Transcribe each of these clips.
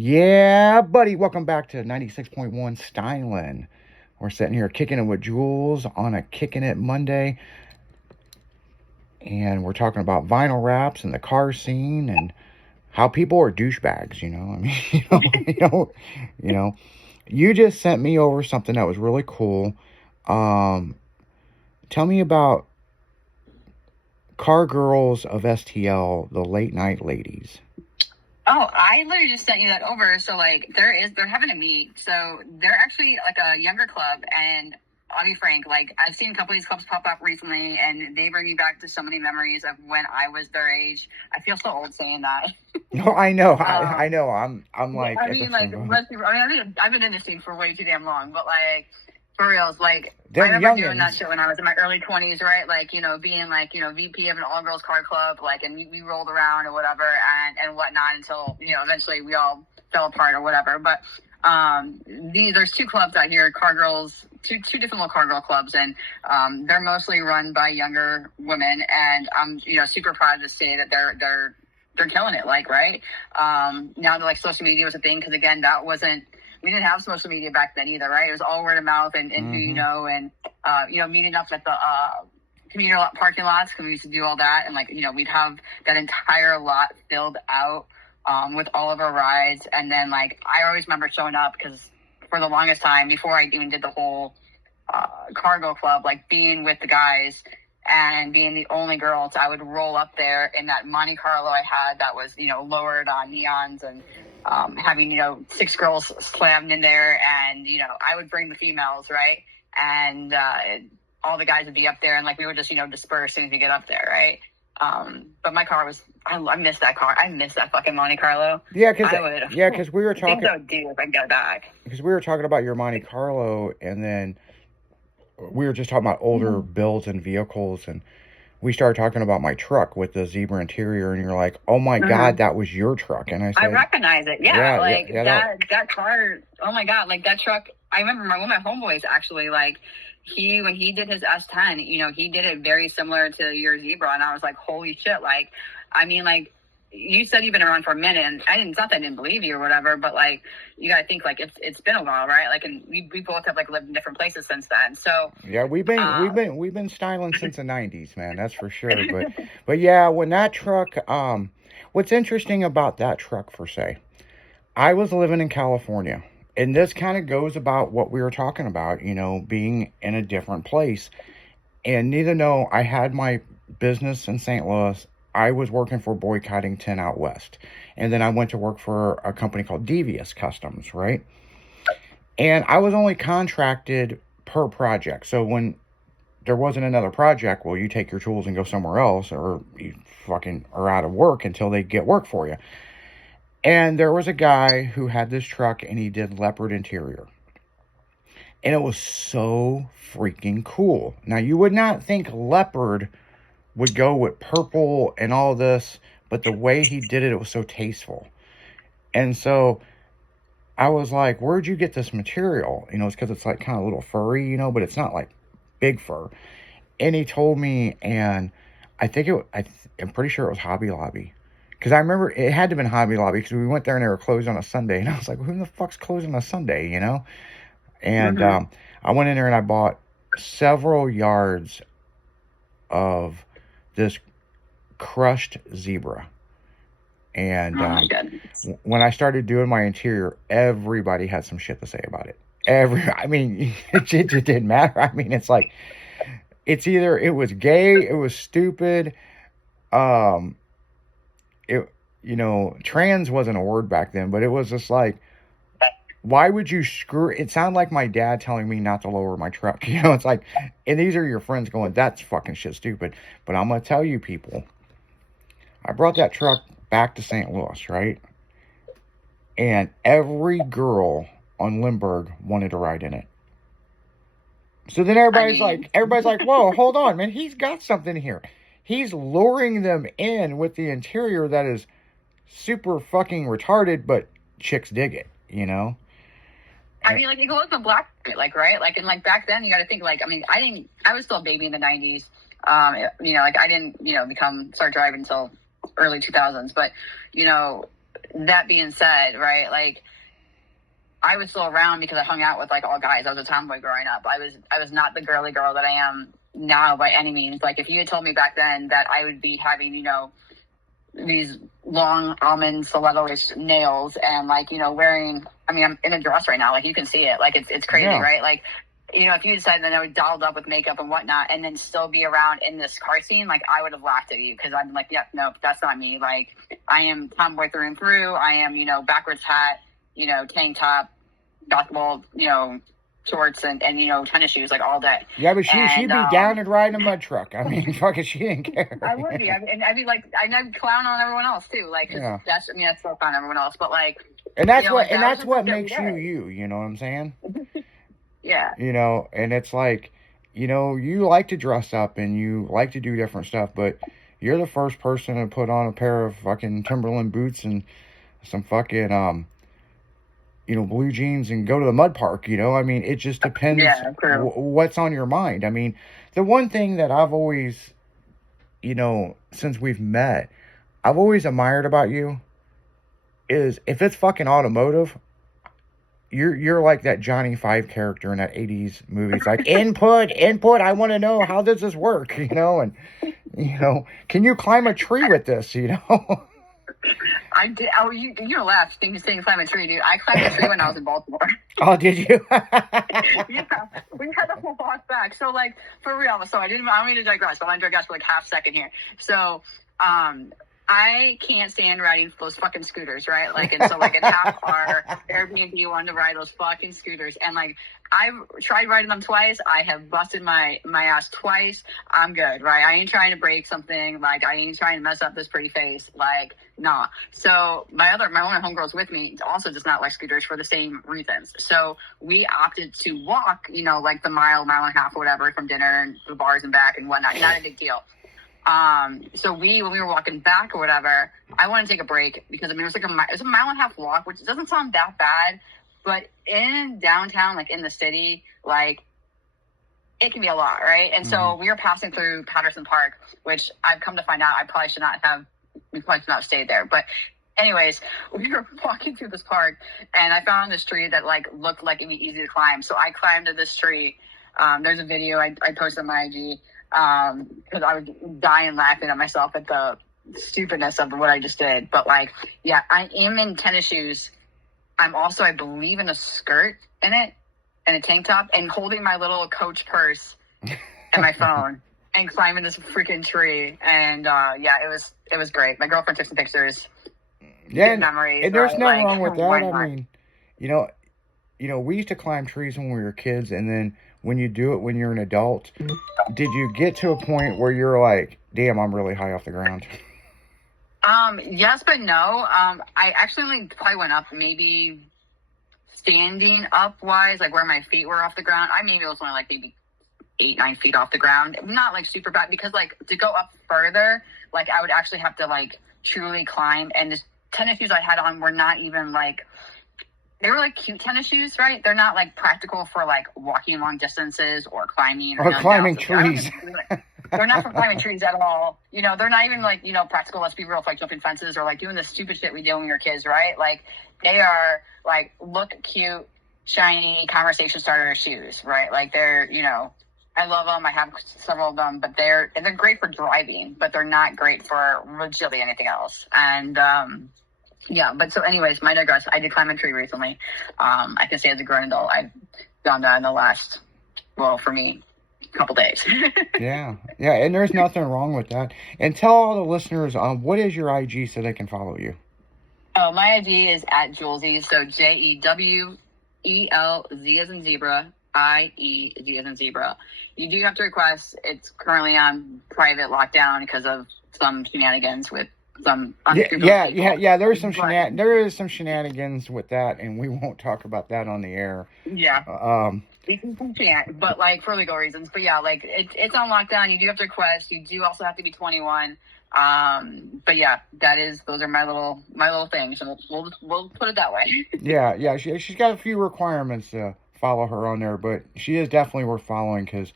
Yeah, buddy, welcome back to 96.1 Stylin'. We're sitting here kicking it with Jules on a Kicking It Monday, and we're talking about vinyl wraps and the car scene and how people are douchebags, you know? I mean, you know, you just sent me over something that was really cool. Um, Tell me about Car Girls of STL, the late night ladies. Oh, I literally just sent you that over. So like they're having a meet. So they're actually like a younger club, and I'll be frank, like I've seen a couple of these clubs pop up recently and they bring me back to so many memories of when I was their age. I feel so old saying that. No, I know, I know. I'm like I at the mean, like, same boat. I've been in the scene for way too damn long, but like, for reals, like, I Them remember doing that youngins. shit when I was in my early 20s, right? Like, being like, VP of an all girls car club, like, and we rolled around or whatever and whatnot until, eventually we all fell apart or whatever. But, there's two clubs out here, car girls, two different little car girl clubs, and, they're mostly run by younger women. And I'm, super proud to say that they're killing it, like, right? Now that like social media was a thing, because again, we didn't have social media back then either, right? It was all word of mouth and who you know, and meeting up at the community parking lots, because we used to do all that, and like we'd have that entire lot filled out with all of our rides, and then like I always remember showing up because for the longest time before I even did the whole cargo club, like being with the guys and being the only girl, so I would roll up there in that Monte Carlo I had that was, lowered on neons, and having, six girls slammed in there, and, I would bring the females, right? And all the guys would be up there, and like we would just, disperse as soon as we get up there, right? But my car was, I miss that car. I miss that fucking Monte Carlo. Yeah, because we were talking. I think I would do if I got back. Because we were talking about your Monte Carlo, and then we were just talking about older builds and vehicles, and we started talking about my truck with the zebra interior, and you're like, "Oh my God, that was your truck!" And I said, I recognize it. Yeah, like that car. Oh my God, like that truck. I remember one of my homeboys actually, like when he did his S10, he did it very similar to your zebra, and I was like, holy shit! Like, I mean, like, you said you've been around for a minute, and it's not that I didn't believe you or whatever, but like you gotta think like it's been a while, right? Like, and we both have like lived in different places since then. So yeah, we've been styling since the '90s, man. That's for sure. But yeah, when that truck, what's interesting about that truck for say, I was living in California, and this kind of goes about what we were talking about, being in a different place. And neither know I had my business in St. Louis. I was working for Boycotting 10 out west. And then I went to work for a company called Devious Customs, right? And I was only contracted per project. So when there wasn't another project, well, you take your tools and go somewhere else, or you fucking are out of work until they get work for you. And there was a guy who had this truck and he did leopard interior. And it was so freaking cool. Now, you would not think leopard would go with purple and all this, but the way he did it, it was so tasteful. And so I was like, where'd you get this material? It's because it's like kind of a little furry, but it's not like big fur. And he told me, and I'm pretty sure it was Hobby Lobby. Because I remember it had to have been Hobby Lobby, because we went there and they were closed on a Sunday. And I was like, who the fuck's closed on a Sunday, And I went in there and I bought several yards of this crushed zebra. And when I started doing my interior, everybody had some shit to say about it. I mean, it just didn't matter. I mean, it's like, it's either it was gay, it was stupid, trans wasn't a word back then, but it was just like, why would you screw it? Sounded like my dad telling me not to lower my truck. It's like, and these are your friends going, that's fucking shit stupid. But I'm going to tell you people, I brought that truck back to St. Louis, right? And every girl on Lindbergh wanted to ride in it. So then everybody's like, whoa, hold on, man. He's got something here. He's luring them in with the interior that is super fucking retarded, but chicks dig it, I mean, like, it goes to black, like, right? Like, and, like, back then, you got to think, like, I mean, I was still a baby in the 90s. Like, I didn't, start driving until early 2000s. But, that being said, right, like, I was still around because I hung out with like all guys. I was a tomboy growing up. I was not the girly girl that I am now by any means. Like, if you had told me back then that I would be having, you know, these long almond stiletto-ish nails and like, you know, wearing, I mean, I'm in a dress right now, like you can see it, like it's crazy, Yeah. right? Like, you know, if you decided that I was dolled up with makeup and whatnot and then still be around in this car scene, like I would have laughed at you because I'm like, yeah, no, that's not me. Like, I am tomboy through and through. I am, you know, backwards hat, you know, tank top, basketball, you know, shorts and you know, tennis shoes like all day. Yeah, but she'd be down and riding a mud truck. I mean, fucking, she didn't care. I would be. I'd be like, I'd clown on everyone else too. Like, Yeah. that's, I mean, that's so fun on everyone else, but like, And that's you know, what like, and that that's was what just makes you every day. you. You know what I'm saying? Yeah. You know, and it's like, you know, you like to dress up and you like to do different stuff, but you're the first person to put on a pair of fucking Timberland boots and some fucking you know, blue jeans and go to the mud park. You know, I mean, it just depends Yeah, true. what's on your mind. I mean, the one thing that I've always, you know, since we've met, I've always admired about you is if it's fucking automotive, you're like that Johnny Five character in that 80s movie. It's like, input, I want to know, how does this work, you know? And, you know, can you climb a tree with this, you know? I did. Oh, you laughed. Think you saying climb a tree, dude. I climbed a tree when I was in Baltimore. Oh, did you? Yeah, we had to walk back. So, like, for real. So I don't mean to digress, but I'm digress for like half a second here. So, I can't stand riding those fucking scooters, right? Like, and so like in half our Airbnb wanted to ride those fucking scooters, and like I've tried riding them twice. I have busted my ass twice. I'm good, right? I ain't trying to break something. Like, I ain't trying to mess up this pretty face. Like, nah. So my one of my homegirls with me also does not like scooters for the same reasons. So we opted to walk, you know, like the mile and a half or whatever from dinner and the bars and back and whatnot. Not a big deal. So when we were walking back or whatever, I wanted to take a break because I mean, it was a mile and a half walk, which doesn't sound that bad, but in downtown, like in the city, like it can be a lot, right? And so we were passing through Patterson Park, which I've come to find out we probably should not have stayed there. But anyways, we were walking through this park and I found this tree that like looked like it'd be easy to climb. So I climbed to this tree. There's a video I posted on my IG. Because I was dying laughing at myself at the stupidness of what I just did. But like, yeah, I am in tennis shoes. I'm also, I believe, in a skirt in it and a tank top and holding my little Coach purse and my phone and climbing this freaking tree. And yeah, it was great. My girlfriend took some pictures. Yeah, memories. and there's right? nothing like, wrong with that. why I not? mean, you know, we used to climb trees when we were kids, and then when you do it when you're an adult, did you get to a point where you're like, damn, I'm really high off the ground? Yes, but no. I actually only probably went up maybe standing up wise, like where my feet were off the ground. I maybe was only like maybe 8-9 feet off the ground. Not like super bad because like to go up further, like I would actually have to like truly climb. And the tennis shoes I had on were not even like, they were like cute tennis shoes, right? They're not like practical for like walking long distances or climbing Or climbing trees. They're not for climbing trees at all. You know, they're not even like, you know, practical, let's be real, for like jumping fences or like doing the stupid shit we did when we were kids, right? Like they are like look cute, shiny conversation starter shoes, right? Like they're, you know, I love them. I have several of them, but they're great for driving, but they're not great for legitimately anything else. And yeah, but so anyways, my digress. I did climb a tree recently. I can say as a grown adult, I've done that in the last, well, for me, couple days. Yeah, and there's nothing wrong with that. And tell all the listeners, what is your IG so they can follow you? Oh, my IG is at Julesy, so JEWELZ as in zebra, IEZ as in zebra. You do have to request. It's currently on private lockdown because of some shenanigans with some yeah. There's some there is some shenanigans with that, and we won't talk about that on the air. Yeah. But like for legal reasons. But yeah, like it's on lockdown. You do have to request. You do also have to be 21. But yeah, those are my little things. So we'll put it that way. Yeah. She's got a few requirements to follow her on there, but she is definitely worth following because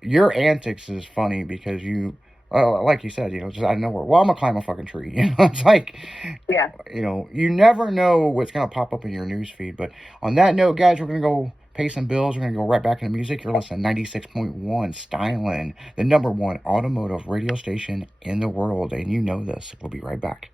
your antics is funny because you like you said, just out of nowhere. Well, I'm gonna climb a fucking tree. It's like, Yeah. you never know what's gonna pop up in your news feed. But on that note, guys, we're gonna go pay some bills. We're gonna go right back into music. You're listening to 96.1 Styling, the #1 automotive radio station in the world, and you know this. We'll be right back.